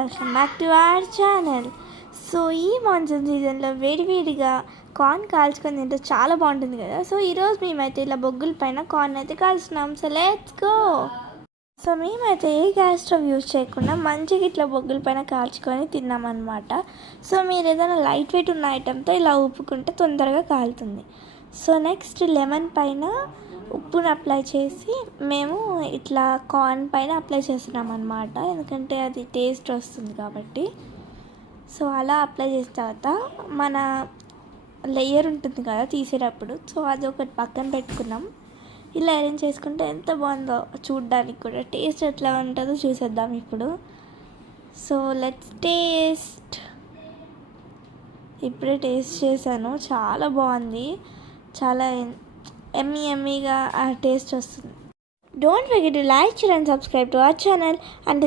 Welcome back to our channel. So ఈ monsoon సీజన్లో వేడివేడిగా కార్న్ కాల్చుకొని తింటే చాలా బాగుంటుంది కదా. సో ఈరోజు మేమైతే ఇలా బొగ్గుల పైన కార్న్ అయితే కాల్చున్నాం. So let's go. సో మేమైతే ఏ గ్యాస్ స్టవ్ యూజ్ చేయకుండా మంచిగా ఇట్లా బొగ్గుల పైన కాల్చుకొని తిన్నామన్నమాట. సో మీరు ఏదైనా లైట్ వెయిట్ ఉన్న ఐటెంతో ఇలా ఉప్పుకుంటే తొందరగా కాలుతుంది. సో నెక్స్ట్ లెమన్ పైన ఉప్పును అప్లై చేసి మేము ఇట్లా కార్న్ పైన అప్లై చేస్తున్నాం అన్నమాట, ఎందుకంటే అది టేస్ట్ వస్తుంది కాబట్టి. సో అలా అప్లై చేసిన తర్వాత మన లేయర్ ఉంటుంది కదా తీసేటప్పుడు, సో అది ఒకటి పక్కన పెట్టుకున్నాం. ఇలా అరేంజ్ చేసుకుంటే ఎంత బాగుందో చూడడానికి కూడా. టేస్ట్ ఎట్లా ఉంటుందో చూసేద్దాం ఇప్పుడు. So let's taste. ఇప్పుడే టేస్ట్ చేశాను, చాలా బాగుంది, చాలా ఎమ్మీగా ఆ టేస్ట్ వస్తుంది. Don't forget to like, share and subscribe to our channel. And